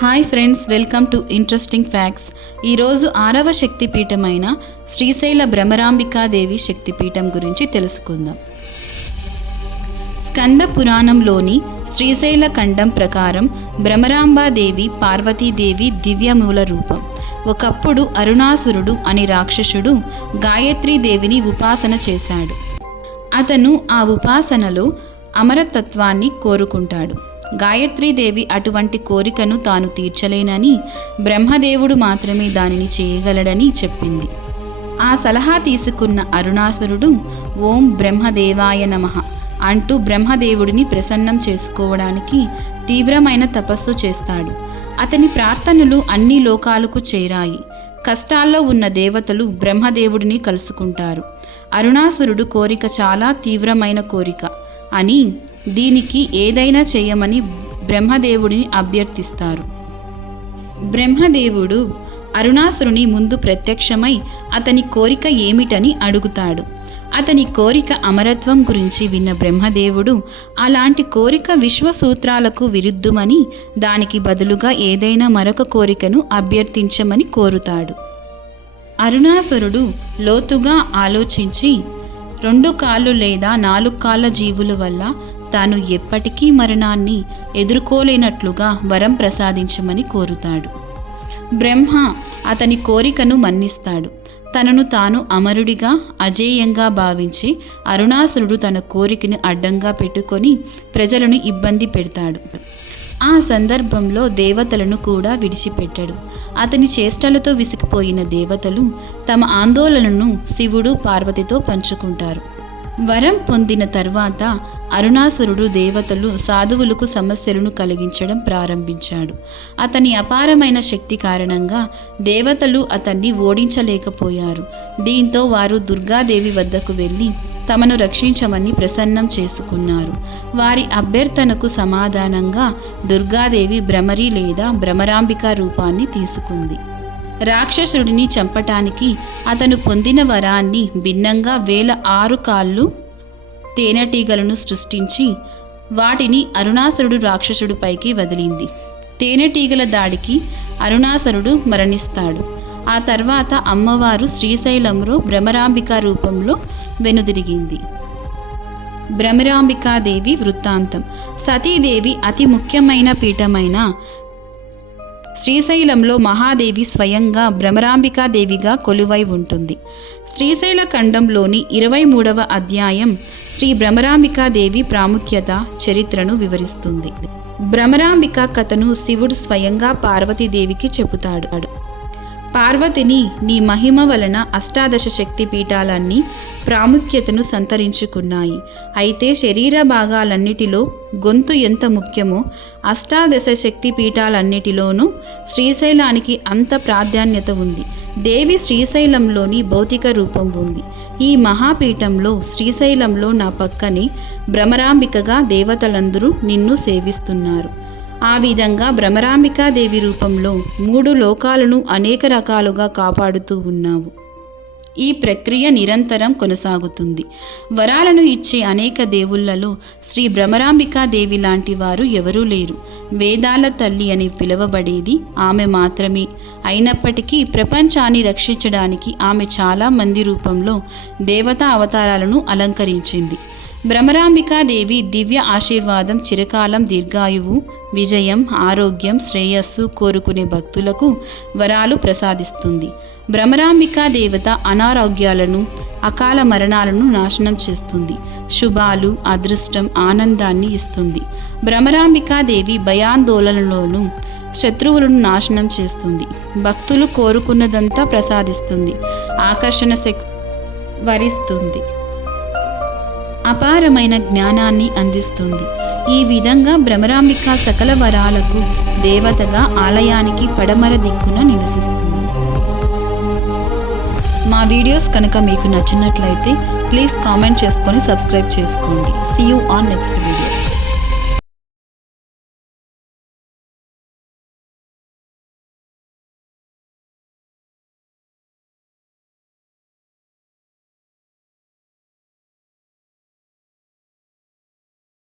Hi friends, welcome to interesting facts. ఈరోజు 6వ శక్తిపీఠమైన శ్రీశైల భ్రమరాంబికాదేవి శక్తిపీఠం గురించి తెలుసుకుందాం. స్కంద పురాణంలోని శ్రీశైల ఖండం ప్రకారం భ్రమరాంబాదేవి పార్వతీదేవి దివ్యమూల రూపం. ఒకప్పుడు అరుణాసురుడు అని రాక్షసుడు గాయత్రీదేవిని ఉపాసన చేశాడు. అతను ఆ ఉపాసనలో అమరతత్వాన్ని కోరుకుంటాడు. గాయత్రీదేవి అటువంటి కోరికను తాను తీర్చలేనని, బ్రహ్మదేవుడు మాత్రమే దానిని చేయగలడని చెప్పింది. ఆ సలహా తీసుకున్న అరుణాసురుడు ఓం బ్రహ్మదేవాయ నమః అంటూ బ్రహ్మదేవుడిని ప్రసన్నం చేసుకోవడానికి తీవ్రమైన తపస్సు చేస్తాడు. అతని ప్రార్థనలు అన్ని లోకాలకు చేరాయి. కష్టాల్లో ఉన్న దేవతలు బ్రహ్మదేవుడిని కలుసుకుంటారు. అరుణాసురుడు కోరిక చాలా తీవ్రమైన కోరిక అని, దీనికి ఏదైనా చేయమని బ్రహ్మదేవుడిని అభ్యర్థిస్తారు. బ్రహ్మదేవుడు అరుణాసురుని ముందు ప్రత్యక్షమై అతని కోరిక ఏమిటని అడుగుతాడు. అతని కోరిక అమరత్వం గురించి విన్న బ్రహ్మదేవుడు అలాంటి కోరిక విశ్వసూత్రాలకు విరుద్ధమని, దానికి బదులుగా ఏదైనా మరొక కోరికను అభ్యర్థించమని కోరుతాడు. అరుణాసురుడు లోతుగా ఆలోచించి 2 కాళ్ళు లేదా 4 కాళ్ళ జీవుల వల్ల తాను ఎప్పటికీ మరణాన్ని ఎదుర్కోలేనట్లుగా వరం ప్రసాదించమని కోరుతాడు. బ్రహ్మ అతని కోరికను మన్నిస్తాడు. తనను తాను అమరుడిగా అజేయంగా భావించి అరుణాసురుడు తన కోరికను అడ్డంగా పెట్టుకొని ప్రజలను ఇబ్బంది పెడతాడు. ఆ సందర్భంలో దేవతలను కూడా విడిచిపెట్టాడు. అతని చేష్టలతో విసిగిపోయిన దేవతలు తమ ఆందోళనను శివుడు పార్వతితో పంచుకుంటారు. వరం పొందిన తర్వాత అరుణాసురుడు దేవతలు సాధువులకు సమస్యలను కలిగించడం ప్రారంభించాడు. అతని అపారమైన శక్తి కారణంగా దేవతలు అతన్ని ఓడించలేకపోయారు. దీంతో వారు దుర్గాదేవి వద్దకు వెళ్ళి తమను రక్షించమని ప్రసన్నం చేసుకున్నారు. వారి అభ్యర్థనకు సమాధానంగా దుర్గాదేవి భ్రమరి లేదా భ్రమరాంబిక రూపాన్ని తీసుకుంది. రాక్షసుడిని చంపటానికి అతను పొందిన వరాన్ని భిన్నంగా 1006 కాళ్ళు తేనెటీగలను సృష్టించి వాటిని అరుణాసురుడు రాక్షసుడిపైకి వదిలింది. తేనెటీగల దాడికి అరుణాసురుడు మరణిస్తాడు. ఆ తర్వాత అమ్మవారు శ్రీశైలంలో భ్రమరాంబిక రూపంలో వెనుదిరిగింది. భ్రమరాంబికాదేవి వృత్తాంతం. సతీదేవి అతి ముఖ్యమైన పీఠమైన శ్రీశైలంలో మహాదేవి స్వయంగా భ్రమరాంబికాదేవిగా కొలువై ఉంటుంది. శ్రీశైల ఖండంలోని 23వ అధ్యాయం శ్రీ భ్రమరాంబికాదేవి ప్రాముఖ్యత చరిత్రను వివరిస్తుంది. భ్రమరాంబిక కథను శివుడు స్వయంగా పార్వతీదేవికి చెబుతాడు. పార్వతిని, నీ మహిమ వలన 18 శక్తి పీఠాలన్నీ ప్రాముఖ్యతను సంతరించుకున్నాయి. అయితే శరీర భాగాలన్నిటిలో గొంతు ఎంత ముఖ్యమో 18 శక్తి పీఠాలన్నిటిలోనూ శ్రీశైలానికి అంత ప్రాధాన్యత ఉంది. దేవి శ్రీశైలంలోని భౌతిక రూపం ఉంది. ఈ మహాపీఠంలో శ్రీశైలంలో నా పక్కనే భ్రమరాంబికగా దేవతలందరూ నిన్ను సేవిస్తున్నారు. ఆ విధంగా భ్రమరాంబికాదేవి రూపంలో 3 లోకాలను అనేక రకాలుగా కాపాడుతూ ఉన్నావు. ఈ ప్రక్రియ నిరంతరం కొనసాగుతుంది. వరాలను ఇచ్చే అనేక దేవుళ్లలో శ్రీ భ్రమరాంబికాదేవి లాంటి వారు ఎవరూ లేరు. వేదాల తల్లి అని పిలువబడేది ఆమె మాత్రమే. అయినప్పటికీ ప్రపంచాన్ని రక్షించడానికి ఆమె చాలా మంది రూపంలో దేవతా అవతారాలను అలంకరించింది. భ్రమరాంబికాదేవి దివ్య ఆశీర్వాదం చిరకాలం దీర్ఘాయువు, విజయం, ఆరోగ్యం, శ్రేయస్సు కోరుకునే భక్తులకు వరాలు ప్రసాదిస్తుంది. భ్రమరాంబికా దేవత అనారోగ్యాలను, అకాల మరణాలను నాశనం చేస్తుంది. శుభాలు, అదృష్టం, ఆనందాన్ని ఇస్తుంది. భ్రమరాంబికాదేవి భయాందోళనలోనూ శత్రువులను నాశనం చేస్తుంది. భక్తులు కోరుకున్నదంతా ప్రసాదిస్తుంది. ఆకర్షణ శక్తి వరిస్తుంది. అపారమైన జ్ఞానాన్ని అందిస్తుంది. ఈ విధంగా భ్రమరాంబిక సకల వరాలకు దేవతగా ఆలయానికి పడమర దిక్కున నివసిస్తుంది. మా వీడియోస్ కనుక మీకు నచ్చినట్లయితే ప్లీజ్ కామెంట్ చేసుకొని సబ్స్క్రైబ్ చేసుకోండి. See you on next video.